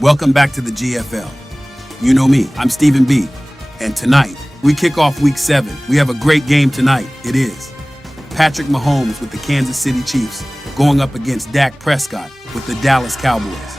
Welcome back to the GFL. You know me, I'm Stephen B. And tonight, we kick off Week 7. We have a great game tonight. It is Patrick Mahomes with the Kansas City Chiefs going up against Dak Prescott with the Dallas Cowboys.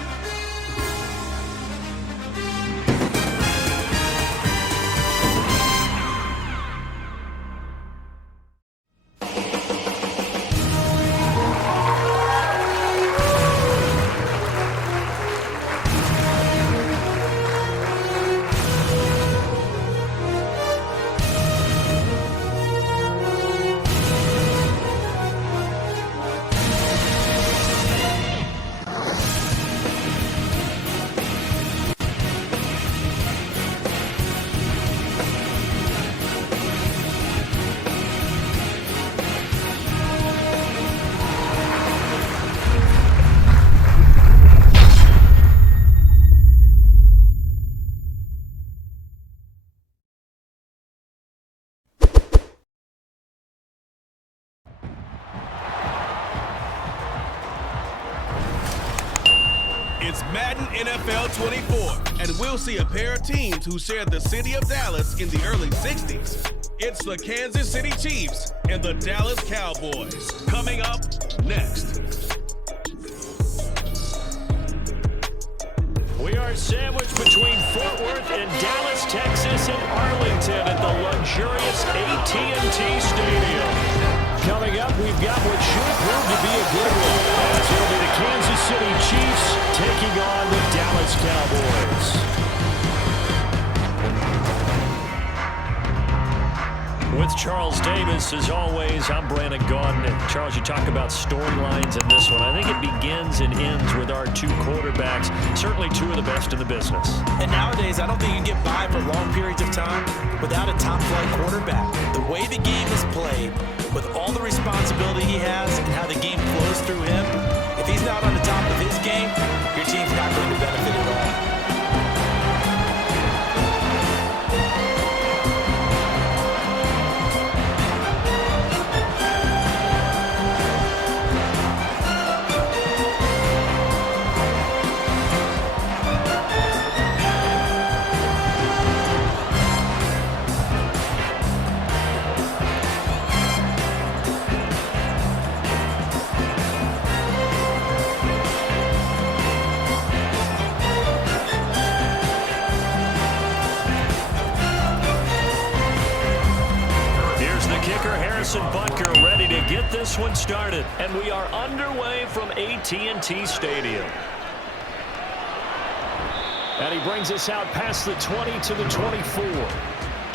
It's Madden NFL 24, and we'll see a pair of teams who shared the city of Dallas in the early 60s. It's the Kansas City Chiefs and the Dallas Cowboys. Coming up next. We are sandwiched between Fort Worth and Dallas, Texas, and Arlington at the luxurious AT&T Stadium. Coming up, we've got what should prove to be a good one. It's going to be the Kansas City Chiefs taking on the Dallas Cowboys. With Charles Davis, as always, I'm Brandon Gaudin. And Charles, you talk about storylines in this one. I think it begins and ends with our two quarterbacks, certainly two of the best in the business. And nowadays, I don't think you can get by for long periods of time without a top-flight quarterback. The way the game is played, with all the responsibility he has and how the game flows through him, if he's not on the top of his game, your team's not going to benefit at all. Bunker ready to get this one started, and we are underway from AT&T Stadium. And he brings us out past the 20 to the 24.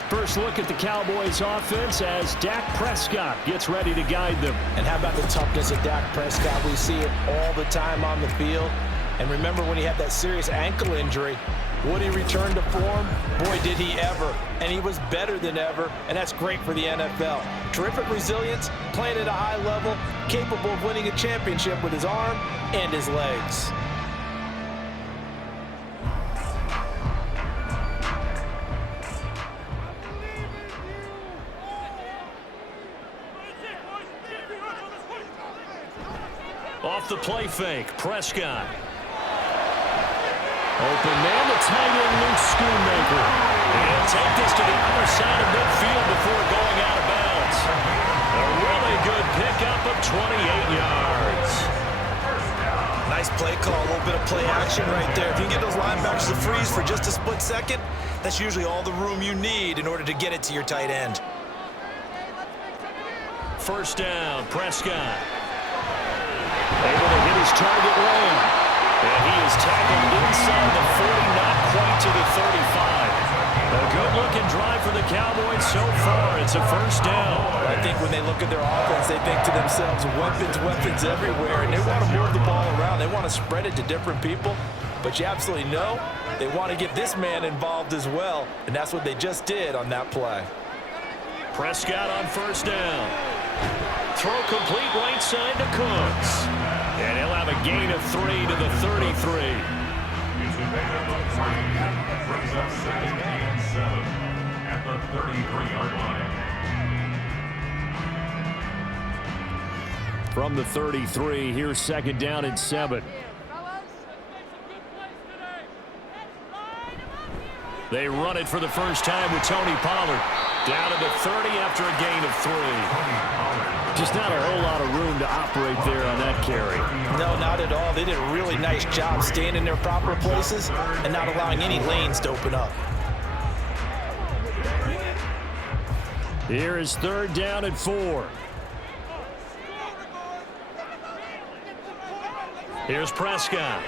First look at the Cowboys offense as Dak Prescott gets ready to guide them. And how about the toughness of Dak Prescott? We see it all the time on the field. And remember when he had that serious ankle injury, would he return to form? Boy, did he ever. And he was better than ever, and that's great for the NFL. Terrific resilience, playing at a high level, capable of winning a championship with his arm and his legs. Off the play fake, Prescott. Open man, the tight end, Luke Schoonmaker. He'll take this to the other side of midfield before going out of bounds. A really good pickup of 28 yards. Nice play call, a little bit of play action right there. If you can get those linebackers to freeze for just a split second, that's usually all the room you need in order to get it to your tight end. First down, Prescott. Able to hit his target lane. And he is tackled inside the 40, not quite to the 35. A good-looking drive for the Cowboys so far. It's a first down. I think when they look at their offense, they think to themselves, weapons everywhere, and they want to move the ball around. They want to spread it to different people. But you absolutely know they want to get this man involved as well, and that's what they just did on that play. Prescott on first down. Throw complete right side to Cooks. And he'll have a gain of 3 to the 33. Brings up second and 7 at the 33-yard line. From the 33, here's second down and 7. They run it for the first time with Tony Pollard. Down to the 30 after a gain of 3. Just not a whole lot of room to operate there on that carry. No, not at all. They did a really nice job staying in their proper places and not allowing any lanes to open up. Here is 3rd down and 4. Here's Prescott.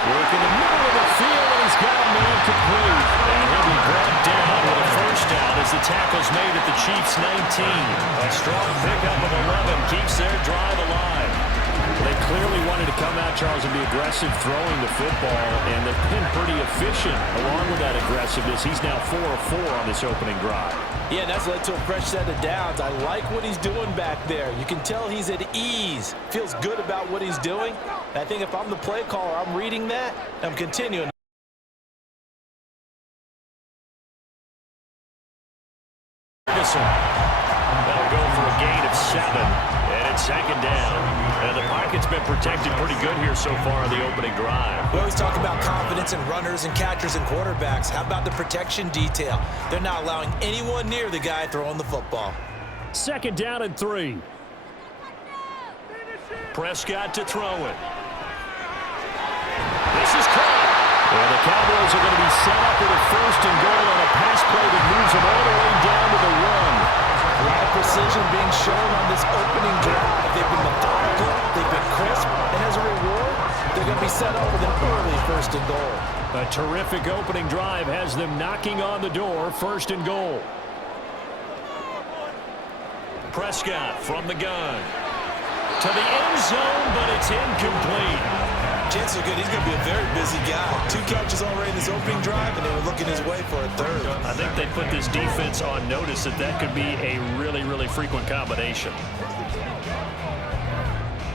Work in the middle of the field, and he's got a man complete. And he'll be brought down with a first down as the tackle's made at the Chiefs' 19. A strong pickup of 11 keeps their drive alive. They clearly wanted to come out, Charles, and be aggressive throwing the football, and they've been pretty efficient along with that aggressiveness. He's now 4 of 4 on this opening drive. Yeah, and that's led to a fresh set of downs. I like what he's doing back there. You can tell he's at ease. Feels good about what he's doing. And I think if I'm the play caller, I'm reading that, and I'm continuing. They'll go for a gain of 7, and it's 2nd down. And the pocket's been protected pretty good here so far on the opening drive. We always talk about confidence in runners and catchers and quarterbacks. How about the protection detail? They're not allowing anyone near the guy throwing the football. 2nd down and 3. Prescott to throw it. This is caught. And the Cowboys are going to be set up with a 1st and goal on a pass play that moves them all the way down to the 1. A lot of precision being shown on this opening drive. They've been methodical, they've been crisp, and as a reward, they're going to be set up with an early 1st and goal. A terrific opening drive has them knocking on the door, 1st and goal. Prescott from the gun. To the end zone, but it's incomplete. Chances are good he's going to be a very busy guy. 2 catches already in his opening drive, and they were looking his way for a 3rd. I think they put this defense on notice that could be a really, really frequent combination.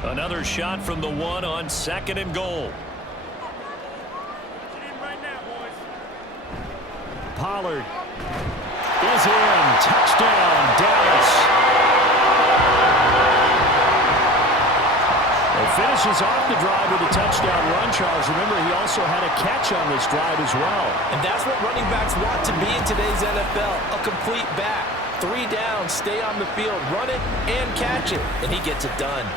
Another shot from the 1 on 2nd and goal. Pollard is in. Touchdown, Dallas. Finishes off the drive with a touchdown run, Charles. Remember, he also had a catch on this drive as well. And that's what running backs want to be in today's NFL, a complete back. 3 downs, stay on the field, run it, and catch it. And he gets it done.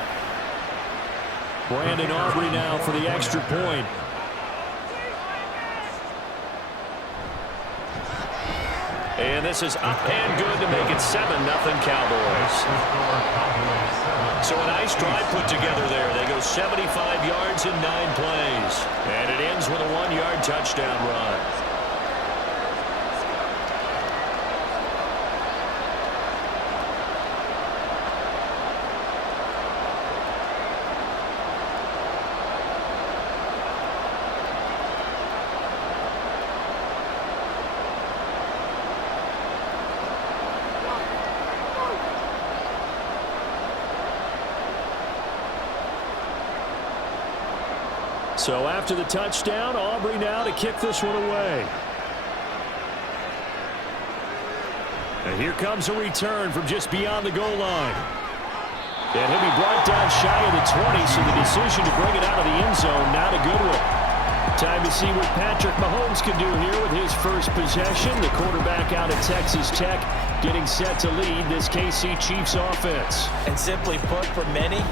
Brandon Aubrey now for the extra point. And this is up and good to make it 7-0 Cowboys. So a nice drive put together there. They go 75 yards in 9 plays. And it ends with a 1-yard touchdown run. So after the touchdown, Aubrey now to kick this one away. And here comes a return from just beyond the goal line. And he'll be brought down shy of the 20, so the decision to bring it out of the end zone, not a good one. Time to see what Patrick Mahomes can do here with his first possession. The quarterback out at Texas Tech getting set to lead this KC Chiefs offense. And simply put, for many,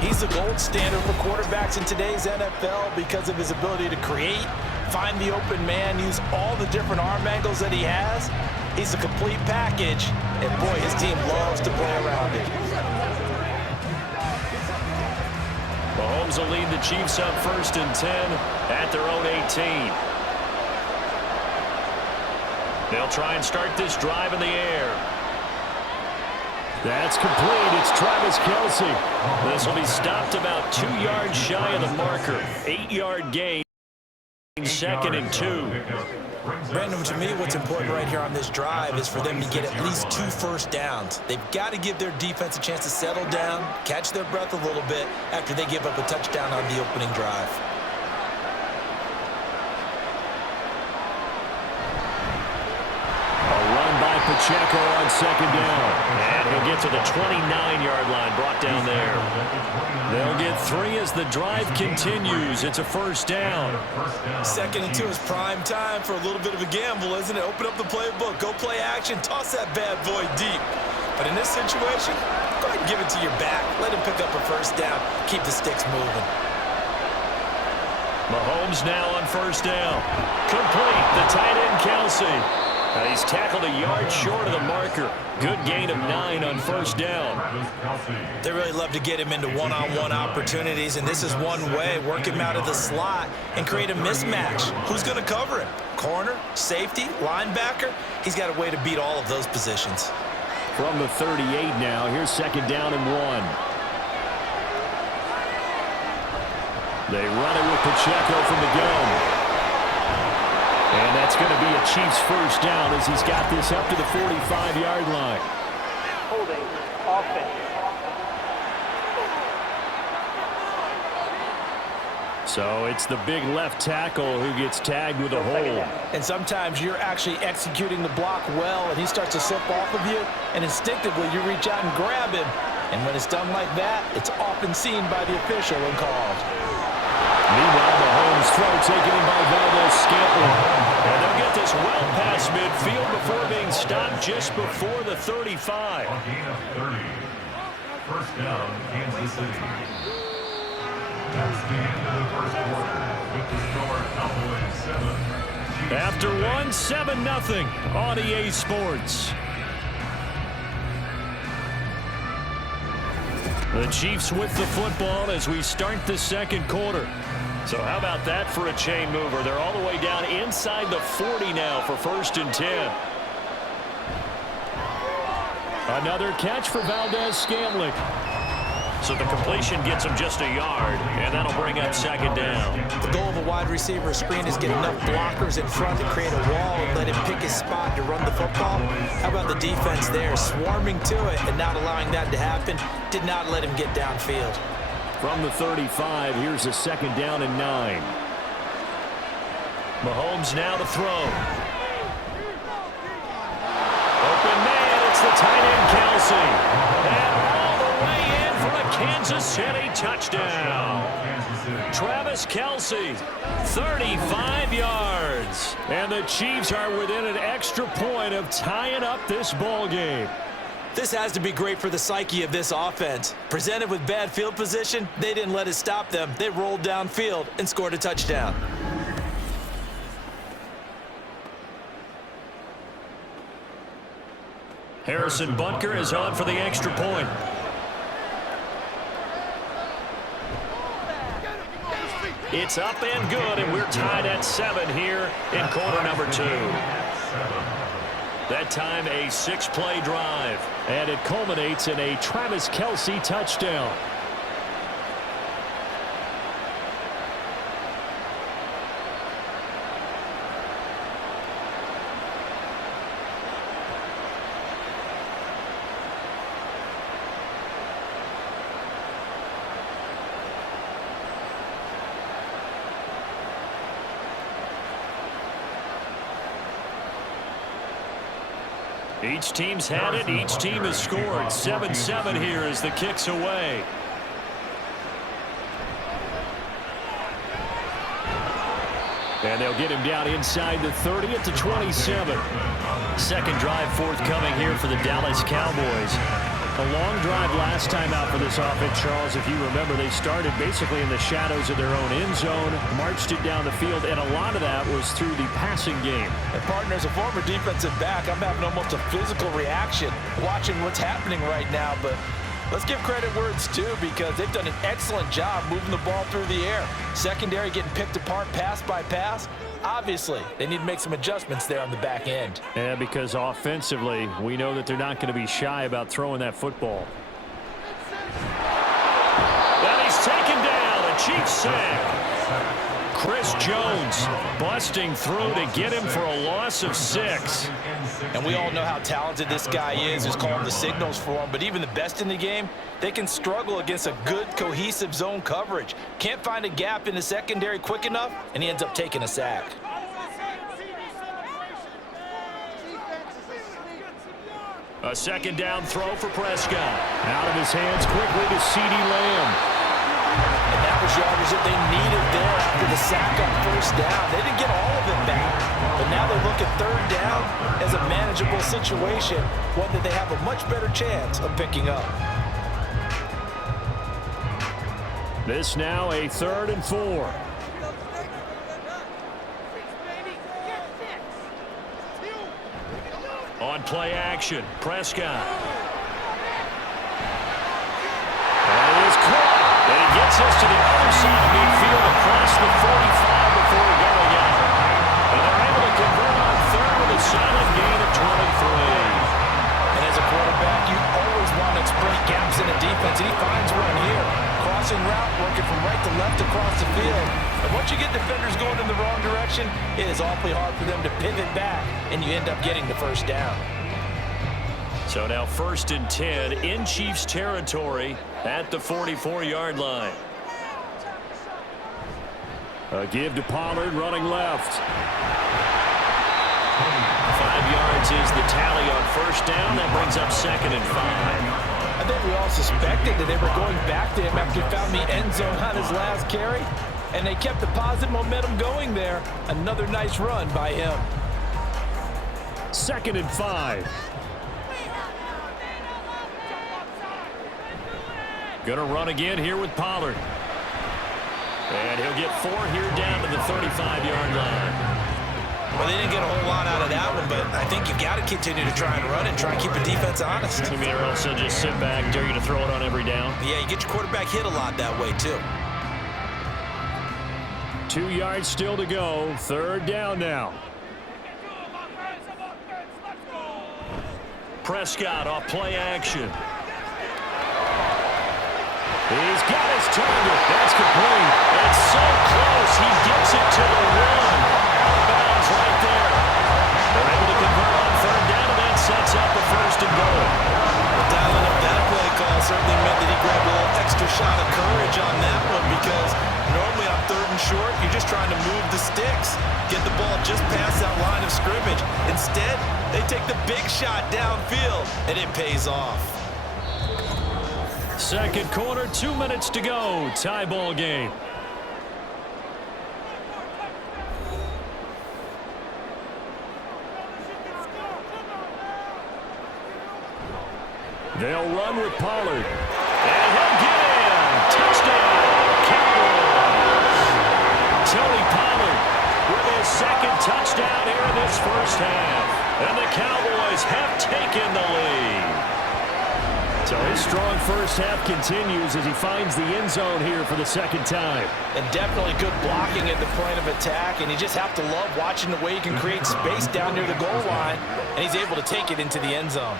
he's the gold standard for quarterbacks in today's NFL because of his ability to create, find the open man, use all the different arm angles that he has. He's a complete package, and boy, his team loves to play around it. Mahomes will lead the Chiefs up 1st and 10 at their own 18. They'll try and start this drive in the air. That's complete. It's Travis Kelce. This will be stopped about 2 yards shy of the marker. 8-yard gain. 2nd and 2. Brandon, to me, what's important right here on this drive is for them to get at least 2 first downs. They've got to give their defense a chance to settle down, catch their breath a little bit after they give up a touchdown on the opening drive. Pacheco on second down. And he'll get to the 29-yard line, brought down there. They'll get 3 as the drive continues. It's a first down. 2nd and 2 is prime time for a little bit of a gamble, isn't it? Open up the playbook, go play action, toss that bad boy deep. But in this situation, go ahead and give it to your back. Let him pick up a first down. Keep the sticks moving. Mahomes now on first down. Complete. The tight end, Kelsey. He's tackled a yard short of the marker. Good gain of 9 on first down. They really love to get him into one-on-one opportunities, and this is one way. Work him out of the slot and create a mismatch. Who's going to cover him? Corner, safety, linebacker? He's got a way to beat all of those positions. From the 38 now, here's 2nd down and 1. They run it with Pacheco from the gun. And that's going to be a Chiefs first down as he's got this up to the 45-yard line. Holding offense. So it's the big left tackle who gets tagged with a hold. And sometimes you're actually executing the block well, and he starts to slip off of you, and instinctively you reach out and grab him. And when it's done like that, it's often seen by the official and called. Meanwhile, Mahomes' throw taken in by Valdez-Scantling. And they'll get this well past midfield before being stopped just before the 35. A gain of 30. First down, Kansas City. That's the end of the first quarter with the score Cowboys 7. After 1, 7-0 on EA Sports. The Chiefs with the football as we start the second quarter. So how about that for a chain mover? They're all the way down inside the 40 now for 1st and 10. Another catch for Valdez-Scantling. So the completion gets him just a yard, and that'll bring up 2nd down. The goal of a wide receiver screen is get enough blockers in front to create a wall and let him pick his spot to run the football. How about the defense there, swarming to it and not allowing that to happen? Did not let him get downfield. From the 35, here's a 2nd down and 9. Mahomes now to throw. Open man, it's the tight end, Kelsey. And all the way in for a Kansas City touchdown. Travis Kelsey, 35 yards. And the Chiefs are within an extra point of tying up this ball game. This has to be great for the psyche of this offense. Presented with bad field position, they didn't let it stop them. They rolled downfield and scored a touchdown. Harrison Butker is on for the extra point. It's up and good, and we're tied at 7 here in quarter number 2. That time a 6-play drive. And it culminates in a Travis Kelsey touchdown. Each team's had it. Each team has scored. 7-7 here as the kick's away. And they'll get him down inside the 30 at the 27. Second drive forthcoming here for the Dallas Cowboys. A long drive last time out for this offense, Charles. If you remember, they started basically in the shadows of their own end zone, marched it down the field, and a lot of that was through the passing game. And partner, as a former defensive back, I'm having almost a physical reaction watching what's happening right now. But let's give credit where it's due, because they've done an excellent job moving the ball through the air. Secondary getting picked apart pass by pass. Obviously, they need to make some adjustments there on the back end. Yeah, because offensively, we know that they're not going to be shy about throwing that football. And he's taken down, a Chiefs sack. Chris Jones busting through to get him for a loss of 6. And we all know how talented this guy is, who's calling the signals for him. But even the best in the game, they can struggle against a good, cohesive zone coverage. Can't find a gap in the secondary quick enough, and he ends up taking a sack. A second down throw for Prescott. Out of his hands quickly to CeeDee Lamb. And that was yardage that they needed there after the sack on first down. They didn't get all of it back, but now they look at third down as a manageable situation, one that they have a much better chance of picking up. This now a 3rd and 4. On play action, Prescott. And he is caught. And he gets us to the other side of midfield across the 45 before going out. And they're able to convert on 3rd with a solid gain of 23. And as a quarterback, you always want to exploit gaps in the defense, and he finds one here. Crossing route, working from right to left across the field. And once you get defenders going in the wrong direction, it is awfully hard for them to pivot back, and you end up getting the first down. So now 1st and 10 in Chiefs territory at the 44-yard line. A give to Pollard running left. 5 yards is the tally on first down. That brings up 2nd and 5. I think we all suspected that they were going back to him after he found the end zone on his last carry, and they kept the positive momentum going there. Another nice run by him. 2nd and 5. Gonna run again here with Pollard. And he'll get 4 here down to the 35-yard line. Well, they didn't get a whole lot out of that one, but I think you've got to continue to try and run and try and keep the defense honest. You mean, or else they'll just sit back, dare you to throw it on every down? Yeah, you get your quarterback hit a lot that way, too. 2 yards still to go. 3rd down now. Prescott off play action. He's got his target. That's complete. It's so close. He gets it to the 1. Bounds right there. They're able to convert on 3rd down, and that sets up a 1st and goal. Dialing up that play call certainly meant that he grabbed a little extra shot of courage on that one, because normally on 3rd and short, you're just trying to move the sticks, get the ball just past that line of scrimmage. Instead, they take the big shot downfield, and it pays off. 2nd quarter, 2 minutes to go. Tie ball game. They'll run with Pollard. And he'll get in. Touchdown, Cowboys. Tony Pollard with his 2nd touchdown here in this first half. And the Cowboys have taken the lead. So his strong first half continues as he finds the end zone here for the 2nd time. And definitely good blocking at the point of attack, and you just have to love watching the way he can create space down near the goal line, and he's able to take it into the end zone.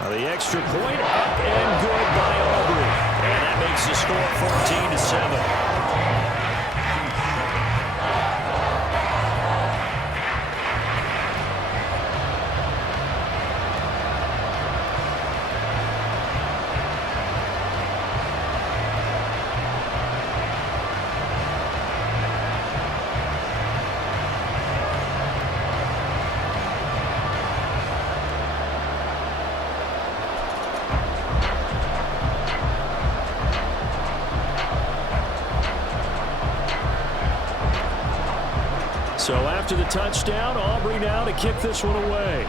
Now the extra point up and good by Aubrey. And that makes the score 14-7. So after the touchdown, Aubrey now to kick this one away.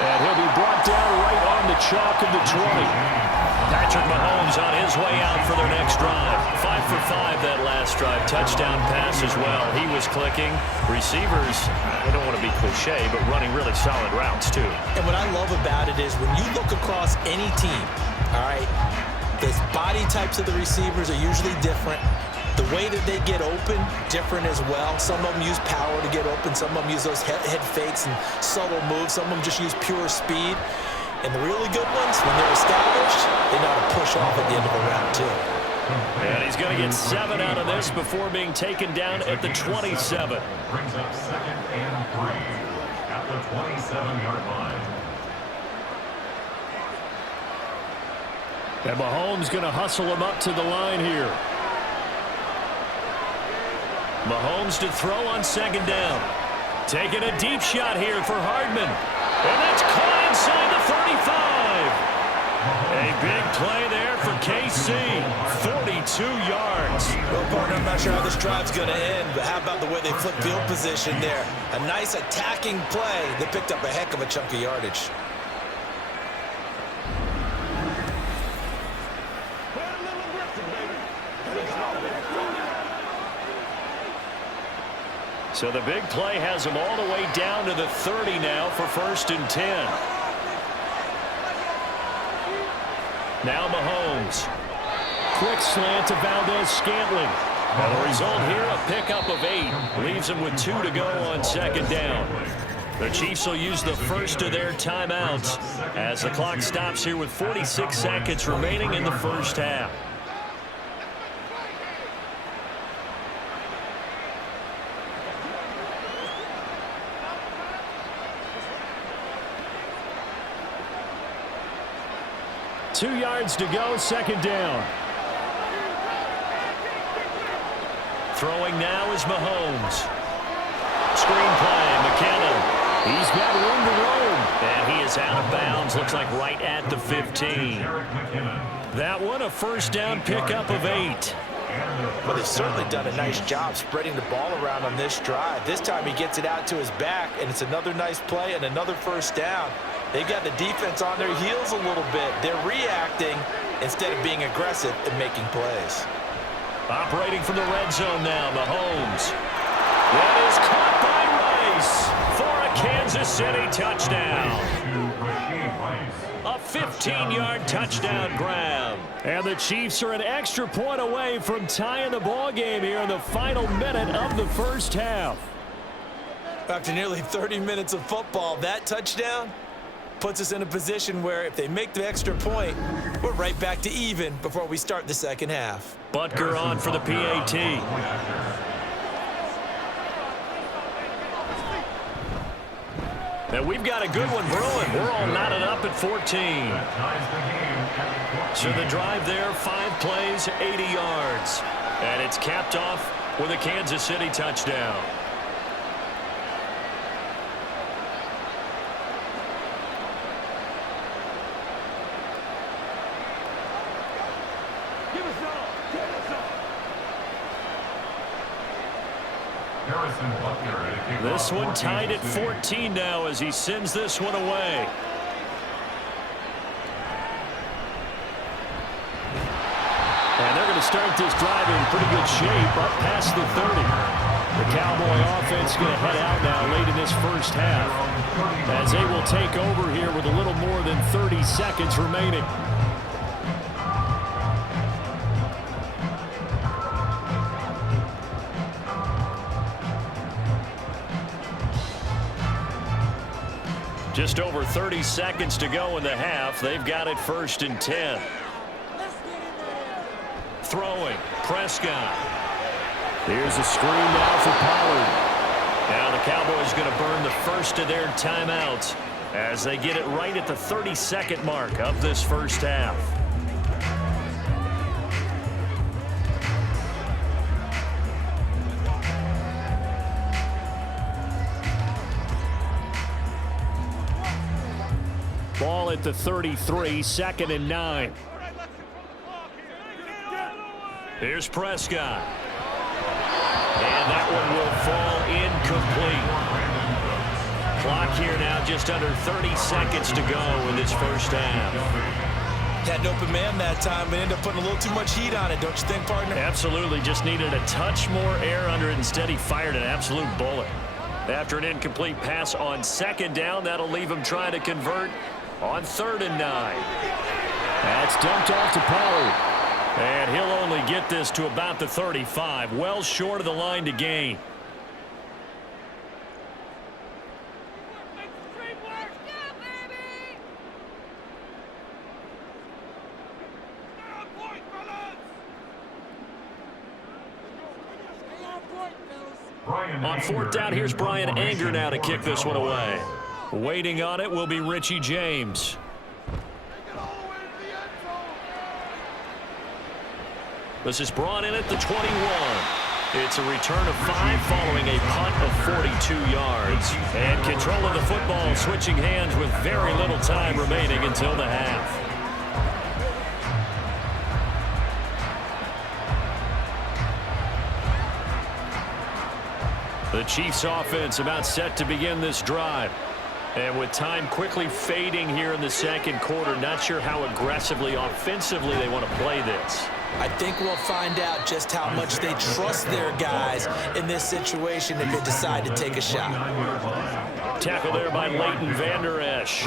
And he'll be brought down right on the chalk of the 20. Patrick Mahomes on his way out for their next drive. 5 for 5 that last drive. Touchdown pass as well. He was clicking. Receivers, I don't want to be cliche, but running really solid routes too. And what I love about it is when you look across any team, all right, the body types of the receivers are usually different. The way that they get open, different as well. Some of them use power to get open. Some of them use those head fakes and subtle moves. Some of them just use pure speed. And the really good ones, when they're established, they know how to push off at the end of a round, too. And he's going to get 7 out of this before being taken down at the 27. Brings up 2nd and 3 at the 27-yard line. And Mahomes going to hustle him up to the line here. Mahomes to throw on second down. Taking a deep shot here for Hardman. And that's caught inside the 35. A big play there for KC. 42 yards. Well, partner, I'm not sure how this drive's going to end, but how about the way they flip field position there? A nice attacking play. They picked up a heck of a chunk of yardage. So the big play has them all the way down to the 30 now for 1st and 10. Now Mahomes. Quick slant to Valdez-Scantling. And the result here, a pickup of 8. Leaves them with 2 to go on second down. The Chiefs will use the first of their timeouts as the clock stops here with 46 seconds remaining in the first half. Two yards to go, second down. Throwing now is Mahomes. Screen play, McKinnon. He's got room to roam. And he is out of bounds, looks like right at the 15. That one, a first down pickup of 8. Well, they've certainly done a nice job spreading the ball around on this drive. This time he gets it out to his back, and it's another nice play and another first down. They've got the defense on their heels a little bit. They're reacting instead of being aggressive and making plays. Operating from the red zone now, Mahomes. That is caught by Rice for a Kansas City touchdown. A 15-yard touchdown grab. And the Chiefs are an extra point away from tying the ball game here in the final minute of the first half. After nearly 30 minutes of football, that touchdown puts us in a position where if they make the extra point, we're right back to even before we start the second half. Butker on for the PAT. And we've got a good one brewing. We're all knotted up at 14. So the drive there, 5 plays, 80 yards. And it's capped off with a Kansas City touchdown. This one tied at 14 now as he sends this one away. And they're going to start this drive in pretty good shape up past the 30. The Cowboy offense going to head out now late in this first half as they will take over here with a little more than 30 seconds remaining. Just over 30 seconds to go in the half. They've got it 1st and 10. Throwing, Prescott. Here's a screen now for Pollard. Now the Cowboys going to burn the first of their timeouts as they get it right at the 30-second mark of this first half. Ball at the 33, 2nd and 9. Here's Prescott. And that one will fall incomplete. Clock here now just under 30 seconds to go in this first half. Had an open man that time, but ended up putting a little too much heat on it, don't you think, partner? Absolutely. Just needed a touch more air under it. Instead, he fired an absolute bullet. After an incomplete pass on second down, that'll leave him trying to convert on 3rd and 9. That's dumped off to Pollard. And he'll only get this to about the 35. Well short of the line to gain. On 4th down, here's Brian Anger now to kick this one away. Waiting on it will be Richie James. This is brought in at the 21. It's a return of 5 following a punt of 42 yards. And control of the football switching hands with very little time remaining until the half. The Chiefs offense about set to begin this drive. And with time quickly fading here in the second quarter, not sure how aggressively, offensively they want to play this. I think we'll find out just how much they trust their guys in this situation if they decide to take a shot. Tackle there by Leighton Vander Esch.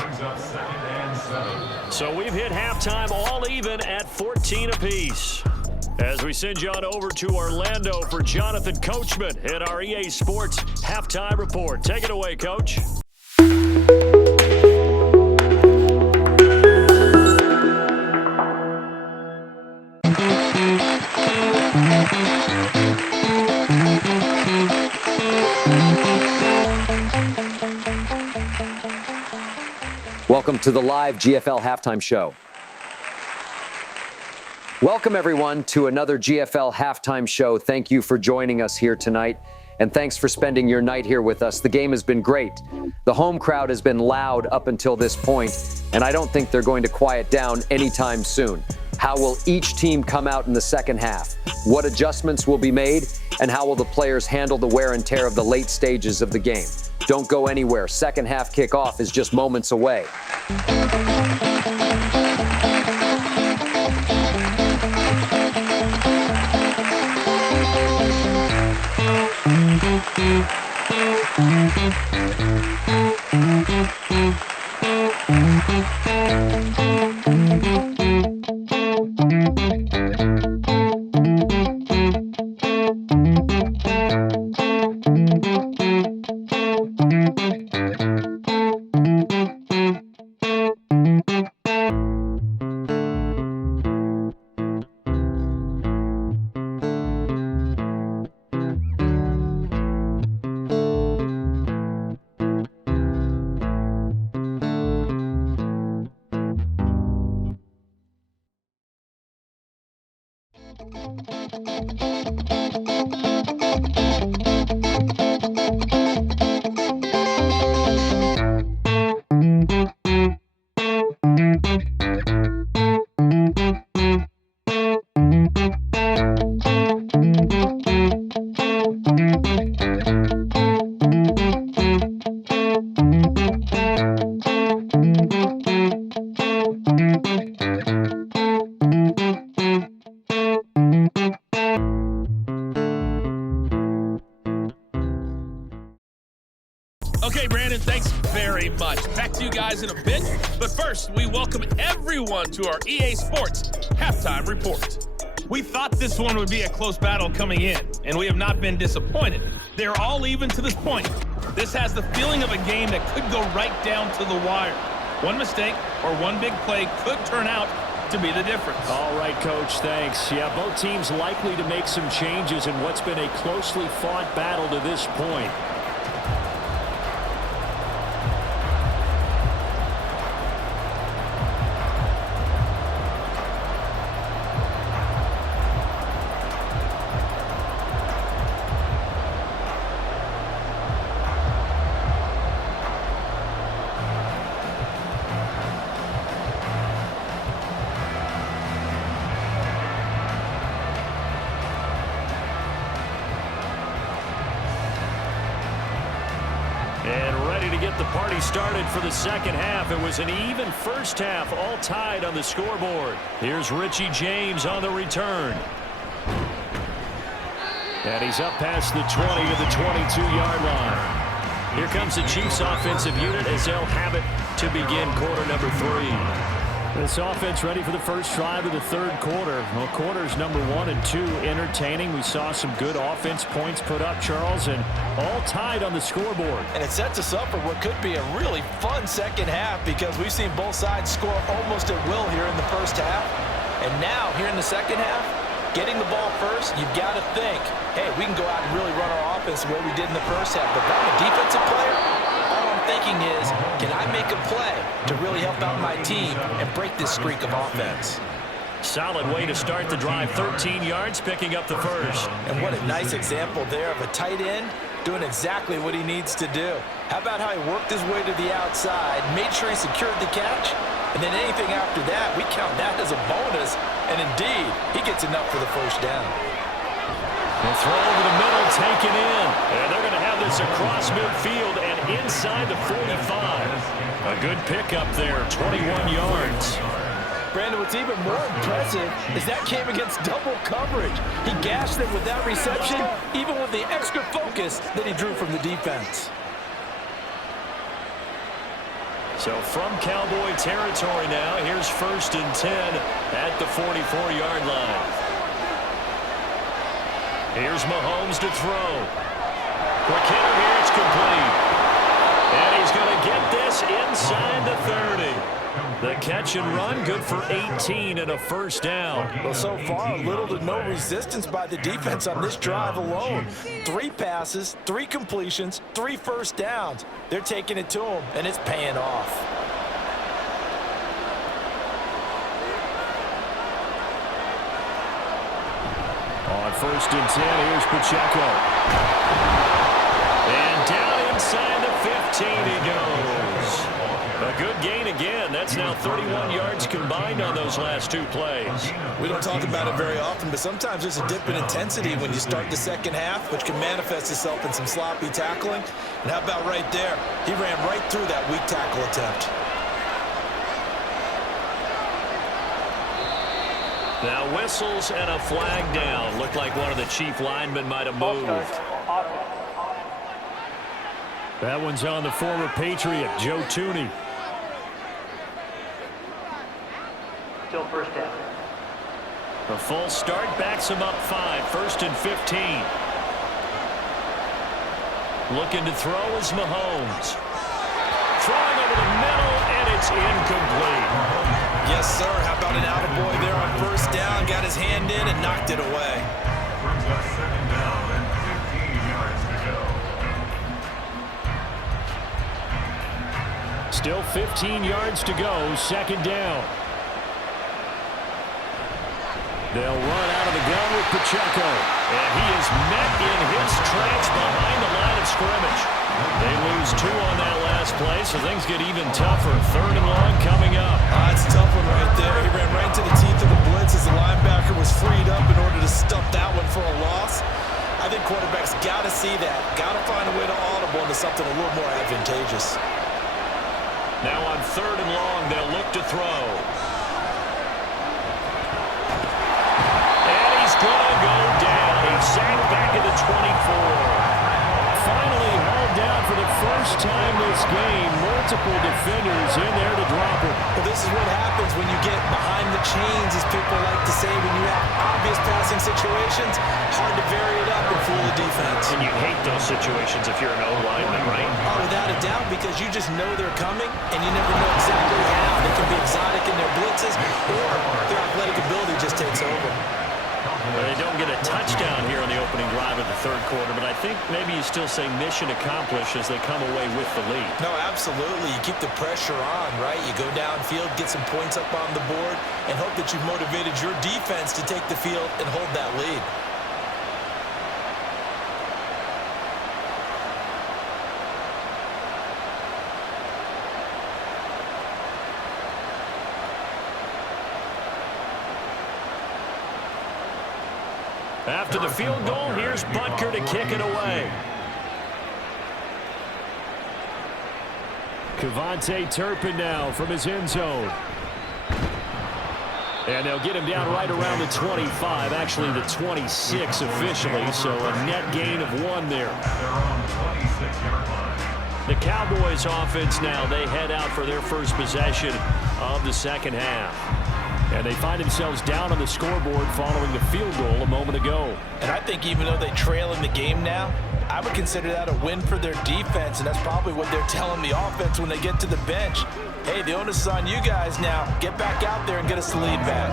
So we've hit halftime all even at 14 apiece. As we send you on over to Orlando for Jonathan Coachman at our EA Sports Halftime Report. Take it away, Coach. Welcome to the live GFL Halftime Show. Welcome, everyone, to another GFL Halftime Show. Thank you for joining us here tonight, and thanks for spending your night here with us. The game has been great. The home crowd has been loud up until this point, and I don't think they're going to quiet down anytime soon. How will each team come out in the second half? What adjustments will be made, and how will the players handle the wear and tear of the late stages of the game? Don't go anywhere. Second half kickoff is just moments away. Okay, Brandon, thanks very much. Back to you guys in a bit. But first, we welcome everyone to our EA Sports Halftime Report. We thought this one would be a close battle coming in, and we have not been disappointed. They're all even to this point. This has the feeling of a game that could go right down to the wire. One mistake or one big play could turn out to be the difference. All right, Coach, thanks. Yeah, both teams likely to make some changes in what's been a closely fought battle to this point. The party started for the second half. It was an even first half, all tied on the scoreboard. Here's Richie James on the return. And he's up past the 20 to the 22-yard line. Here comes the Chiefs offensive unit as they'll have it to begin quarter number 3. This offense ready for the first drive of the third quarter. Well, quarters number 1 and 2 entertaining. We saw some good offense points put up, Charles, and all tied on the scoreboard. And it sets us up for what could be a really fun second half because we've seen both sides score almost at will here in the first half. And now, here in the second half, getting the ball first, you've got to think, hey, we can go out and really run our offense the way we did in the first half. But if I'm a defensive player, all I'm thinking is, can I make a play to really help out my team and break this streak of offense? Solid way to start the drive. 13 yards, picking up the first. And what a nice example there of a tight end doing exactly what he needs to do. How about how he worked his way to the outside, made sure he secured the catch, and then anything after that, we count that as a bonus. And indeed, he gets enough for the first down. And throw over the middle, taken in. And they're going to have this across midfield and inside the 45. A good pickup there, 21 yards. Brandon, what's even more impressive is that came against double coverage. He gashed them with that reception, even with the extra focus that he drew from the defense. So from Cowboy territory now, here's 1st and 10 at the 44-yard line. Here's Mahomes to throw. Quick hitter here, it's complete. And he's going to get this inside the 30. The catch and run, good for 18 and a first down. Well, so far, little to no resistance by the defense on this drive alone. 3 passes, 3 completions, 3 first downs. They're taking it to him, and it's paying off. On 1st and 10, here's Pacheco. And down inside the 15 he goes. A good gain again. That's now 31 yards combined on those last 2 plays. We don't talk about it very often, but sometimes there's a dip in intensity when you start the second half, which can manifest itself in some sloppy tackling. And how about right there? He ran right through that weak tackle attempt. Now whistles and a flag down. Looked like one of the chief linemen might have moved. That one's on the former Patriot, Joe Tooney. Still first down. A full start backs him up 5. 1st and 15. Looking to throw is Mahomes. Throwing over the middle, and it's incomplete. Yes, sir. How about an attaboy there on 1st down? Got his hand in and knocked it away. Brings up 2nd down and 15 yards to go. Still 15 yards to go. 2nd down. They'll run out of the gun with Pacheco. And he is met in his tracks behind the line of scrimmage. They lose 2 on that last play, so things get even tougher. 3rd and long coming up. That's a tough one right there. He ran right into the teeth of the blitz as the linebacker was freed up in order to stuff that one for a loss. I think quarterbacks got to see that. Got to find a way to audible into something a little more advantageous. Now on 3rd and long, they'll look to throw. And he's going to go down. He's sacked back at the 24. Finally hauled down for the first time this game. Multiple defenders in there to drop him. Well, this is what happens when you get behind the chains, as people like to say, when you have obvious passing situations. Hard to vary it up and fool the defense. And you hate those situations if you're an O-lineman, right? Oh, without a doubt, because you just know they're coming, and you never know exactly how. They can be exotic in their blitzes, or their athletic ability just takes over. Well, they don't get a touchdown here on the opening drive of the 3rd quarter, but I think maybe you still say mission accomplished as they come away with the lead. No, absolutely. You keep the pressure on, right? You go downfield, get some points up on the board, and hope that you've motivated your defense to take the field and hold that lead. After the field goal, here's Butker to kick it away. Kevontae Turpin now from his end zone. And they'll get him down right around the 25, actually the 26 officially, so a net gain of 1 there. They're on 26-yard line. The Cowboys offense now, they head out for their first possession of the second half. And they find themselves down on the scoreboard following the field goal a moment ago. And I think even though they trail in the game now, I would consider that a win for their defense, and that's probably what they're telling the offense when they get to the bench. Hey, the onus is on you guys now. Get back out there and get us the lead back.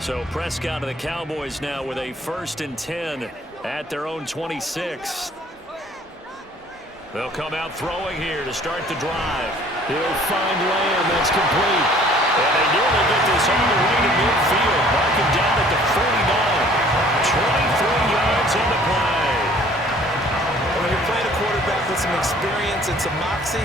So Prescott of the Cowboys now with a 1st and 10 at their own 26. They'll come out throwing here to start the drive. He'll find Lamb. That's complete. And they nearly get this all the way to midfield. Marking down at the 49. 23 yards on the play. When you're playing a quarterback with some experience and some moxie,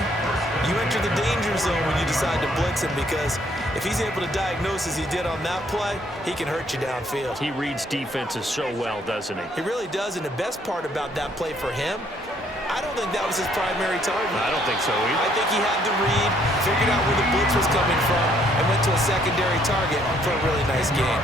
you enter the danger zone when you decide to blitz him, because if he's able to diagnose as he did on that play, he can hurt you downfield. He reads defenses so well, doesn't he? He really does, and the best part about that play for him, I don't think that was his primary target. I don't think so either. I think he had the read, figured out where the blitz was coming from, and went to a secondary target for a really nice game.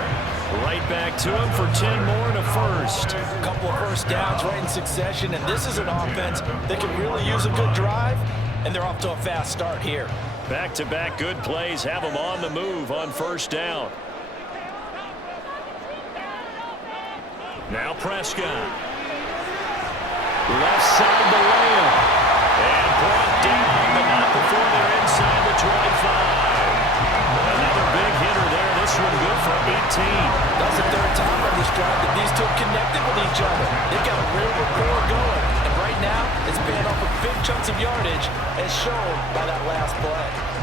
Right back to him for 10 more and a first. A couple of first downs right in succession, and this is an offense that can really use a good drive, and they're off to a fast start here. Back-to-back good plays have them on the move on first down. Now Prescott. Left side to Lamb. And brought down, but not before they're inside the 25. Another big hitter there. This one good for 18. That's the third time on this drive that these two have connected with each other. They've got a real rapport going. And right now, it's paying off with big chunks of yardage, as shown by that last play.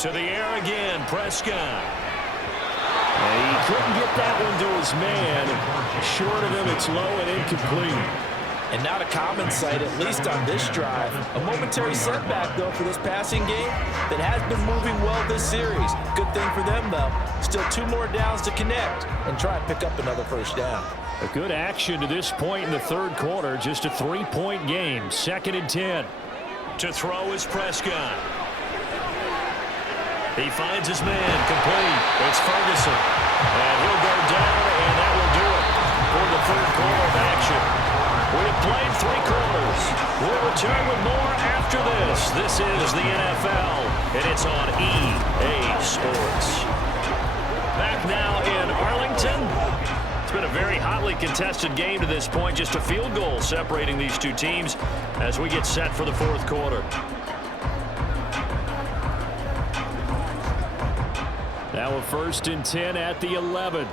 To the air again, Prescott. And he couldn't get that one to his man. Short of him, it's low and incomplete. And not a common sight, at least on this drive. A momentary setback, though, for this passing game that has been moving well this series. Good thing for them, though. Still 2 more downs to connect and try and pick up another first down. A good action to this point in the third quarter. Just a 3-point game. 2nd and 10. To throw is Prescott. He finds his man, complete. It's Ferguson. And he'll go down, and that will do it for the third quarter of action. We've played 3 quarters. We'll return with more after this. This is the NFL, and it's on EA Sports. Back now in Arlington. It's been a very hotly contested game to this point. Just a field goal separating these two teams as we get set for the fourth quarter. Now a 1st and 10 at the 11.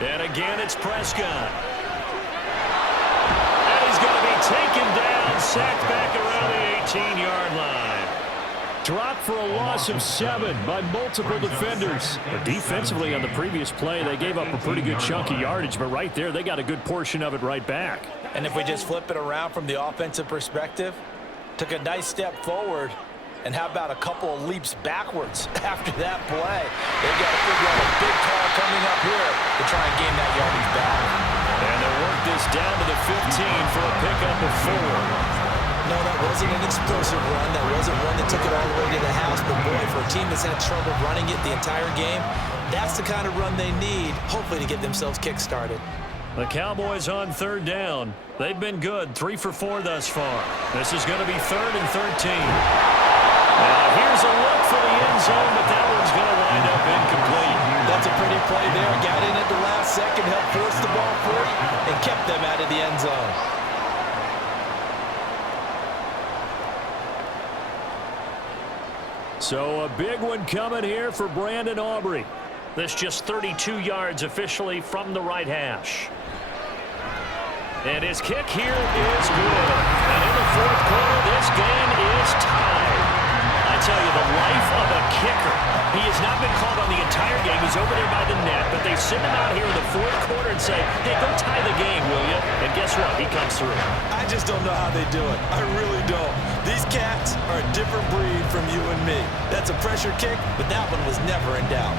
And again, it's Prescott. And he's going to be taken down, sacked back around the 18-yard line. Dropped for a loss of 7 by multiple defenders. But defensively on the previous play, they gave up a pretty good chunk of yardage, but right there, they got a good portion of it right back. And if we just flip it around from the offensive perspective, took a nice step forward, and how about a couple of leaps backwards after that play? They've got to figure out a big call coming up here to try and gain that yardage back. And they'll work this down to the 15 for a pickup of 4. No, that wasn't an explosive run. That wasn't one that took it all the way to the house. But, boy, for a team that's had trouble running it the entire game, that's the kind of run they need, hopefully, to get themselves kick-started. The Cowboys on 3rd down. They've been good, 3 for 4 thus far. This is going to be 3rd and 13. Now here's a look for the end zone, but that one's going to wind up incomplete. That's a pretty play there. Got in at the last second, helped force the ball free, and kept them out of the end zone. So a big one coming here for Brandon Aubrey. This just 32 yards officially from the right hash. And his kick here is good. And in the fourth quarter, this game is tied. I tell you, the life of a kicker. He has not been called on the entire game. He's over there by the net, but they send him out here in the fourth quarter and say, hey, go tie the game, will you? And guess what? He comes through. I just don't know how they do it. I really don't. These cats are a different breed from you and me. That's a pressure kick, but that one was never in doubt.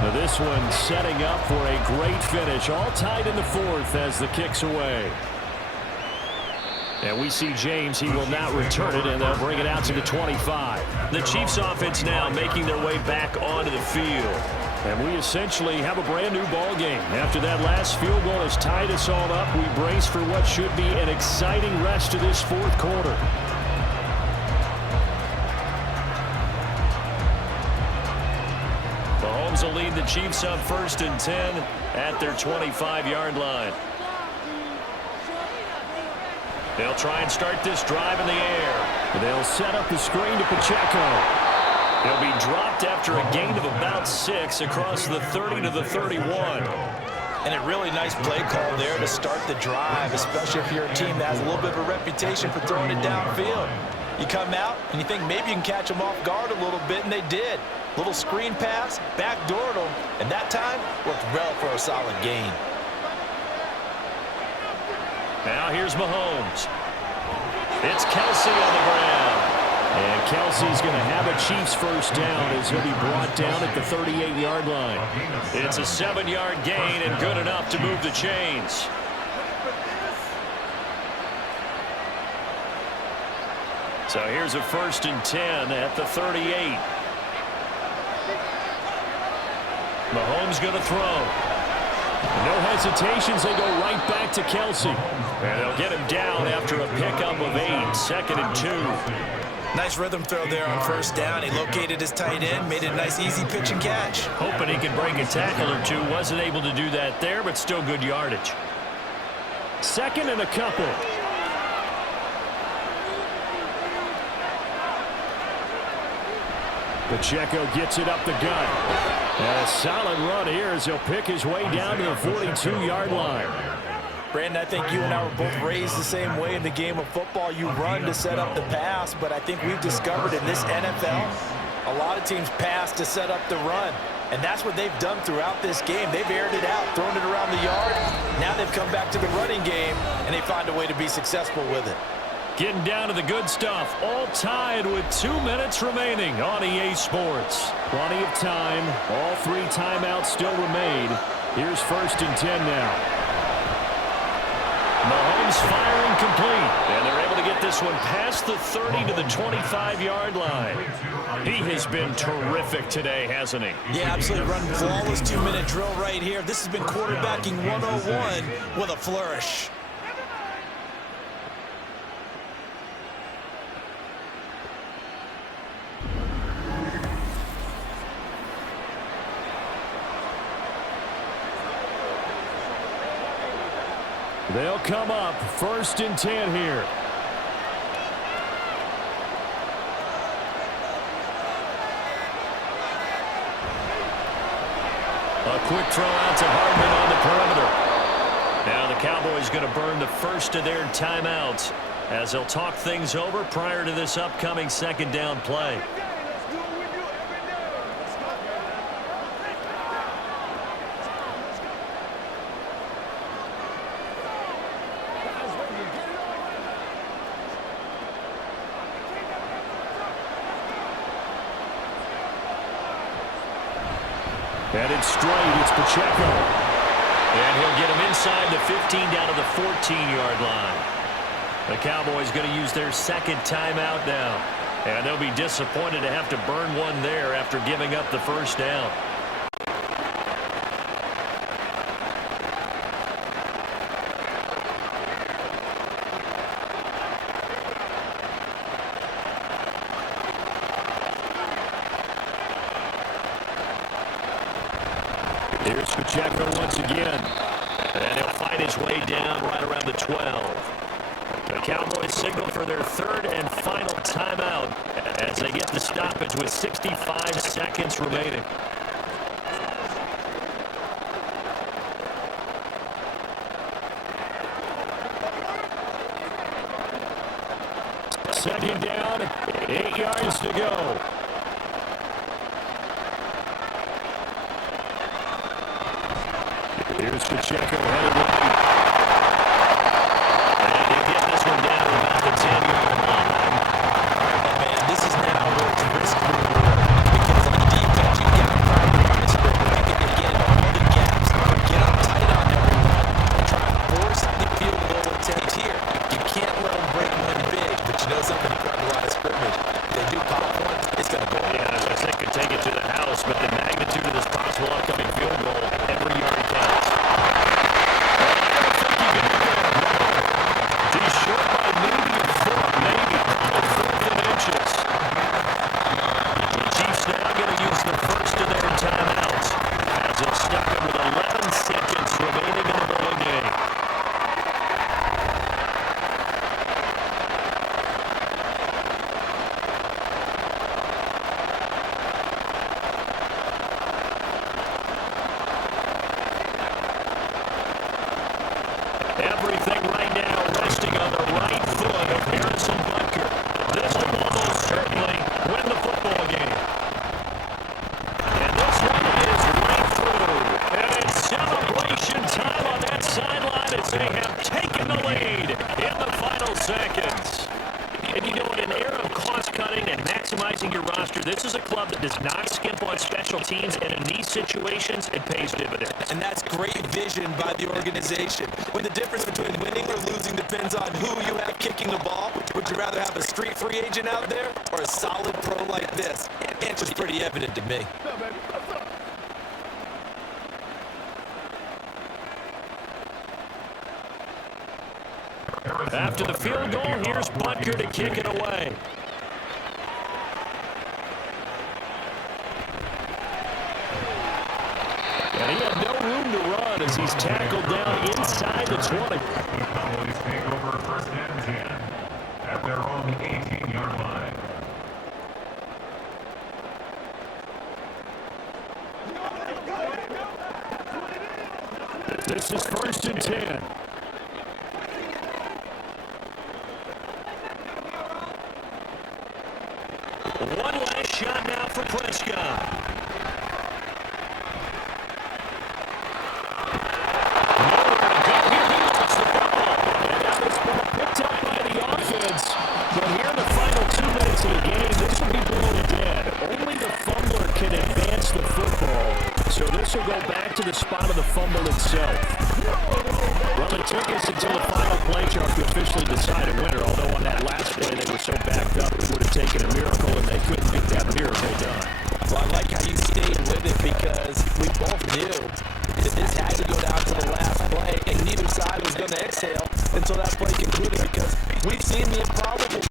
Now this one setting up for a great finish. All tied in the fourth as the kick's away. And we see James. He will not return it, and they'll bring it out to the 25. The Chiefs offense now making their way back onto the field. And we essentially have a brand new ball game. After that last field goal has tied us all up, we brace for what should be an exciting rest of this fourth quarter. Mahomes will lead the Chiefs up 1st and 10 at their 25-yard line. They'll try and start this drive in the air. They'll set up the screen to Pacheco. He'll be dropped after a gain of about 6 across the 30 to the 31. And a really nice play call there to start the drive, especially if you're a team that has a little bit of a reputation for throwing it downfield. You come out and you think maybe you can catch them off guard a little bit, and they did. Little screen pass, backdoored them, and that time worked well for a solid gain. Now here's Mahomes. It's Kelsey on the ground. And Kelsey's going to have a Chiefs first down as he'll be brought down at the 38-yard line. It's a 7-yard gain and good enough to move the chains. So here's a 1st and 10 at the 38. Mahomes going to throw. No hesitations, they go right back to Kelsey. And they'll get him down after a pickup of 8, 2nd and 2. Nice rhythm throw there on 1st down. He located his tight end, made it a nice easy pitch and catch. Hoping he could break a tackle or two. Wasn't able to do that there, but still good yardage. 2nd and a couple. Pacheco gets it up the gut. And a solid run here as he'll pick his way down to the 42-yard line. Brandon, I think you and I were both raised the same way in the game of football. You run to set up the pass, but I think we've discovered in this NFL, a lot of teams pass to set up the run. And that's what they've done throughout this game. They've aired it out, thrown it around the yard. Now they've come back to the running game, and they find a way to be successful with it. Getting down to the good stuff. All tied with 2 minutes remaining on EA Sports. Plenty of time. All 3 timeouts still remain. Here's 1st and 10 now. Mahomes firing complete. And they're able to get this one past the 30 to the 25-yard line. He has been terrific today, hasn't he? Yeah, absolutely. Run flawless 2-minute drill right here. This has been quarterbacking 101 with a flourish. They'll come up 1st and 10 here. A quick throw out to Hardman on the perimeter. Now the Cowboys going to burn the first of their timeouts as they'll talk things over prior to this upcoming 2nd down play. Headed straight, it's Pacheco. And he'll get him inside the 15 down to the 14-yard line. The Cowboys going to use their 2nd timeout now. And they'll be disappointed to have to burn one there after giving up the 1st down. Here's Pacheco once again. And he'll fight his way down right around the 12. The Cowboys signal for their 3rd and final timeout as they get the stoppage with 65 seconds remaining. Second down, 8 yards to go. Here's Pacheco headed right. And he'll get this one down to about the 10-yard line. Man, this is now where it's risk reward. Because on defense, you got to find the line script. You can get all the gaps, get up tight on everyone, and try to force the field goal attempt here. You can't let them break one big, but you know something, you got a lot of scrimmage. If they do pop one, it's going to go. Yeah, I think could take it to the house, but the magnitude of this possible upcoming field goal, every yard counts. He's short by maybe a foot, maybe a fourth of inches. The Chiefs now going to use the first of their timeouts right foot of Harrison Butker. This will almost certainly win the football game. And this one is right through. And it's celebration time on that sideline as they have taken the lead in the final seconds. And you know, in an era of cost-cutting and maximizing your roster, this is a club that does not skimp on special teams, and in these situations, it pays dividends. And that's great vision by the organization. When the difference between winning or losing depends on who you have kicking the ball, would you rather have a street free agent out there or a solid pro like this? The answer's pretty evident to me. After the field goal, here's Butker to kick it away. And he had no room to run as he's tackled down inside the 20. The Cowboys take over first and 10 at their own 18-yard line. This is first and 10. One last shot now for Prescott. Picked up by the offense, but here in the final 2 minutes of the game, this will be blown dead. Only the fumbler can advance the football, so this will go back to the spot of the fumble itself. Well, it took us until the final play chart to officially decide a winner, although on that last play they were so backed up it would have taken a miracle, and they couldn't get that miracle done. Well, I like how you stayed with it because we both knew that this had to go down to the last play, and neither side was going to exhale until that play concluded because we've seen the impossible